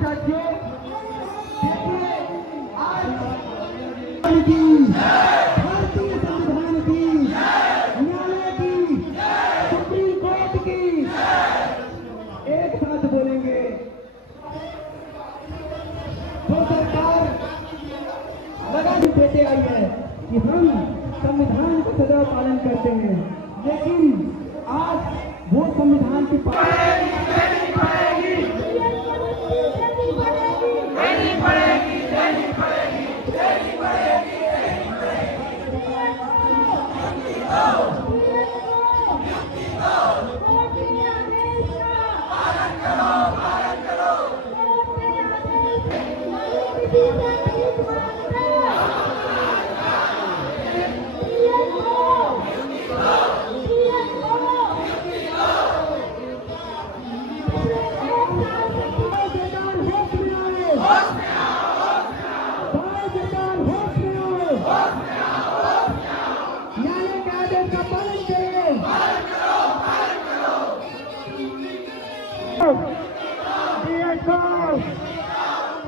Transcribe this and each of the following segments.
साथियों, देखिए आज की भारतीय संविधान की, न्यायालय की, सुप्रीम कोर्ट की, एक साथ बोलेंगे तो सरकार लगा देते आई है कि हम संविधान का सदैव पालन करते हैं, लेकिन आज वो संविधान की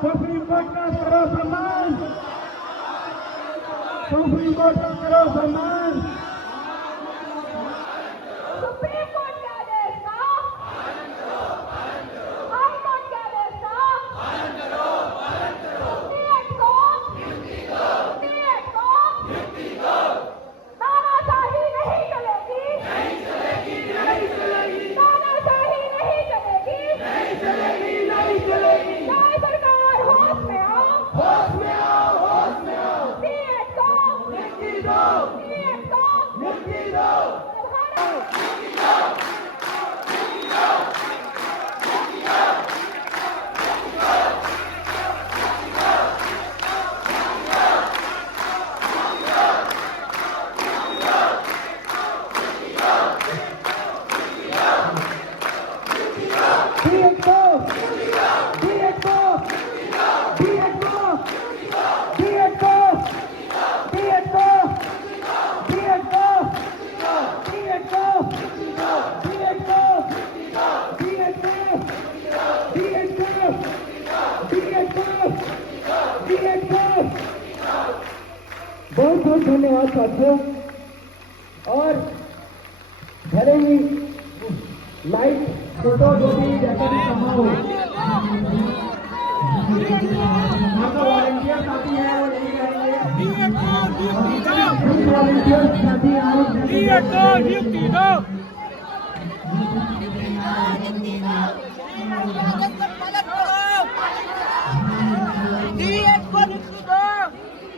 सुप्रीम कोर्ट का करो सम्मान, सुप्रीम कोर्ट का करो सम्मान, सुप्रीम कोर्ट के आदेश का हाई कोर्ट के आदेश का स्टेट को तानाशाही नहीं चलेगी, तानाशाही नहीं चलेगी, जय सरकार होश में आओ, स्टेट को बहुत बहुत धन्यवाद साथियों। और भले ही लाइट फोटो जो भी जैसा भी संभव हो, आपका वॉलंटियर साथी है वो यही करेंगे, वॉलंटियर साथी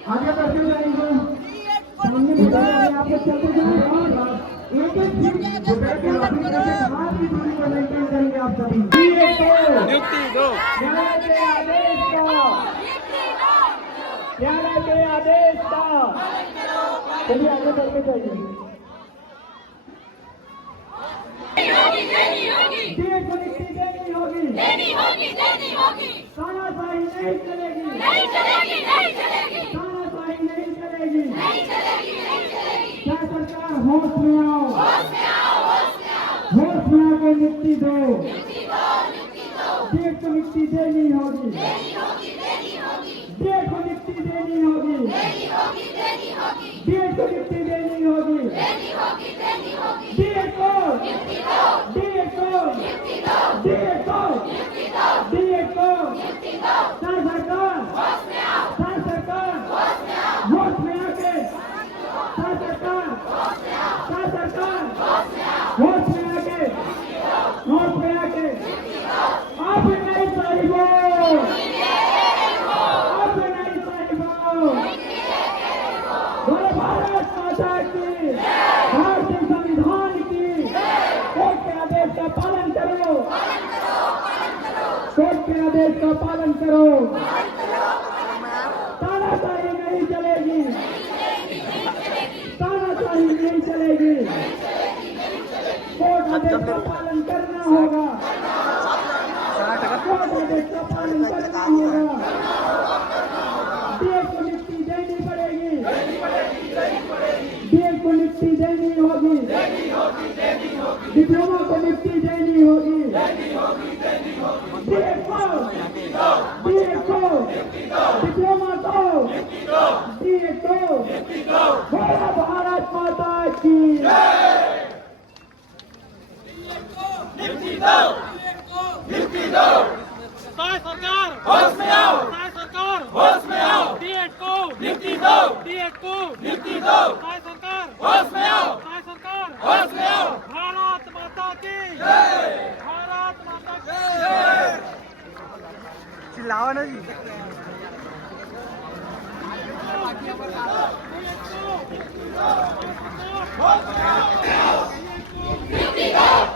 आगे बढ़ते जाएंगे, सामने बताया आप लोग चलते जाएं और एक एक फीट दोपहर के ऑफिस से हाथ की दूरी पर मेंटेन करेंगे आप सभी। नियुक्ति दो, न्यायालय के आदेश का, न्यायालय के आदेश का, चलिए आगे बढ़ते जाइए। देश को नियुक्ति देनी होगी, तानाशाही नहीं चलेगी, तानाशाही नहीं चलेगी, क्या सरकार होश में आओ, होश में आके नियुक्ति दो, देश को नियुक्ति देनी होगी, देश को नियुक्ति देनी होगी, देश को नियुक्ति देनी होगी, देश को, देश को, देश को, देश को, सरकार होश में आके, सरकार होश में आके, होश में आके, आप नहीं साहिबो, आप नहीं साहिबो, बोलो भारत माता की, भारतीय संविधान की, कोर्ट के आदेश का पालन करो, कोर्ट के आदेश का पालन करो, तानाशाही नहीं चलेगी, तानाशाही नहीं चलेगी, कोर्ट आदेश का पालन करना होगा, कोर्ट आदेश का पालन करना होगा, देश को नियुक्ति देनी पड़ेगी, देश को नियुक्ति देनी होगी, डिप्लोमा को नियुक्ति देनी होगी, डिप्लोमा को भारत माता की साय सरकार होश में आओ, साय सरकार होश में आओ, डीएड को नियुक्ति दो, डीएड को नियुक्ति दो, साय सरकार होश में आओ, साय सरकार होश में आओ, भारत माता की जय, भारत माता की जय। चिल्लाओ ना जी। नियुक्ति दो,